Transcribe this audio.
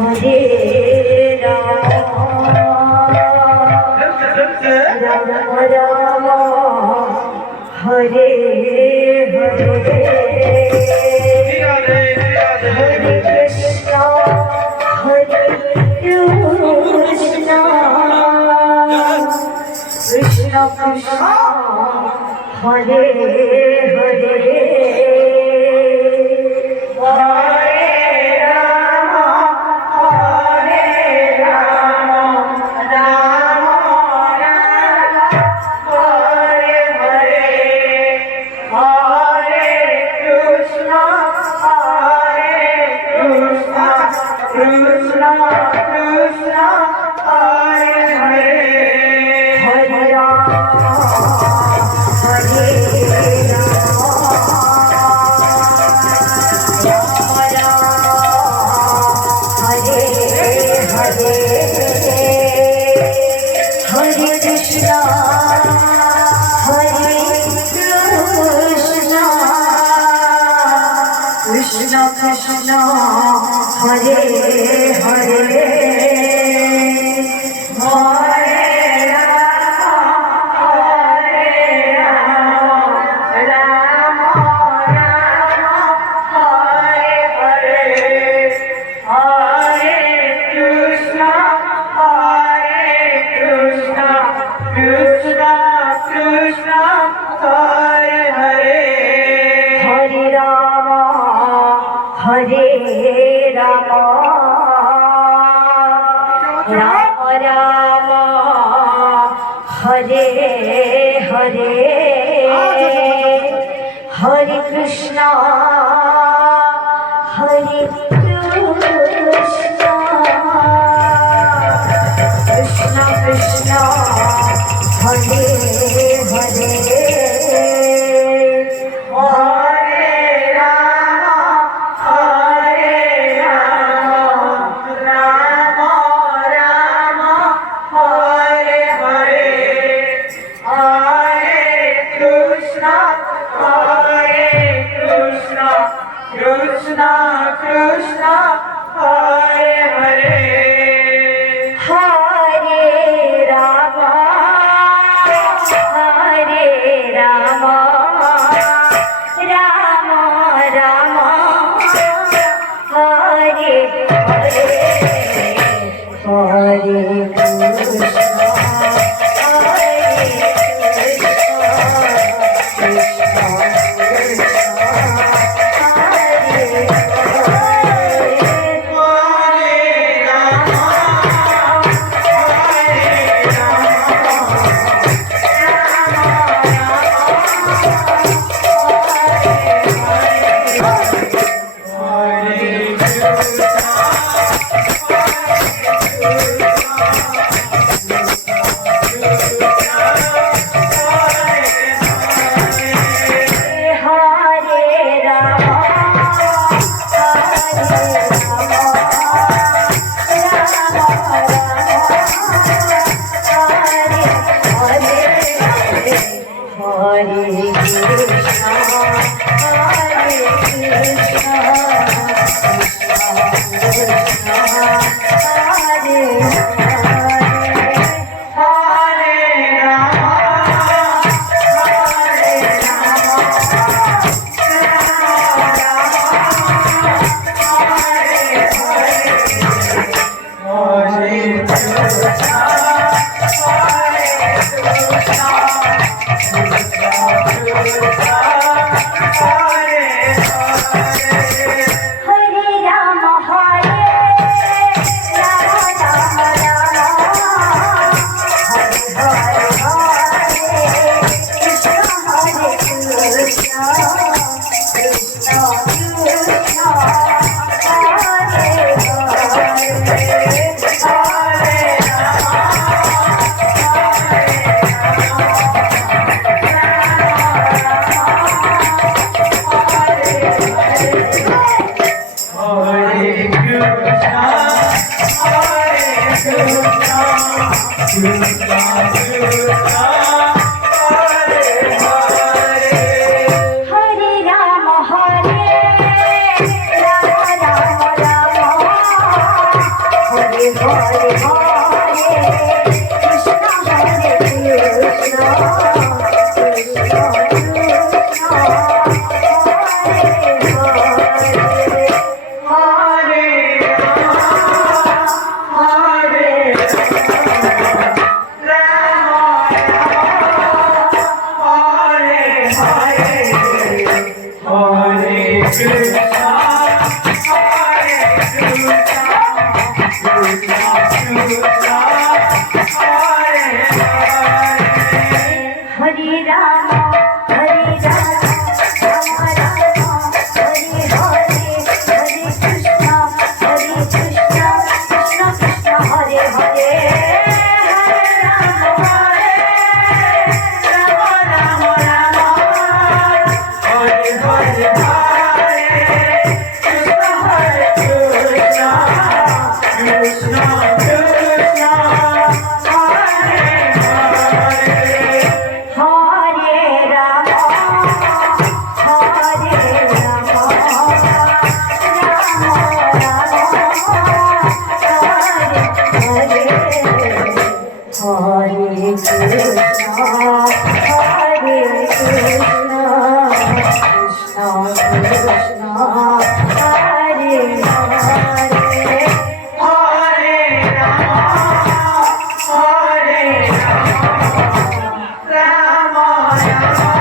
Hare Ram Ram Ram Hare Hare Hare Krishna Hare Krishna Krishna Krishna Hare Hare Krishna Krishna Hare Hare Hare Rama Rama Rama Hare Hare Hare Krishna Hare Krishna Krishna Krishna Hare Hare Krishna Krishna Hare Hare Hare Rama Hare Rama Rama Rama Hare Hare Hare Krishna Hare Ram Hare Ram Ram Ram Hare Hare Hare Krishna Krishna Krishna Hare Hare Hare Ram Ram Hare Hare Krishna Krishna Hare Ram Hare Krishna Krishna Krishna Hare Hare Ram Ram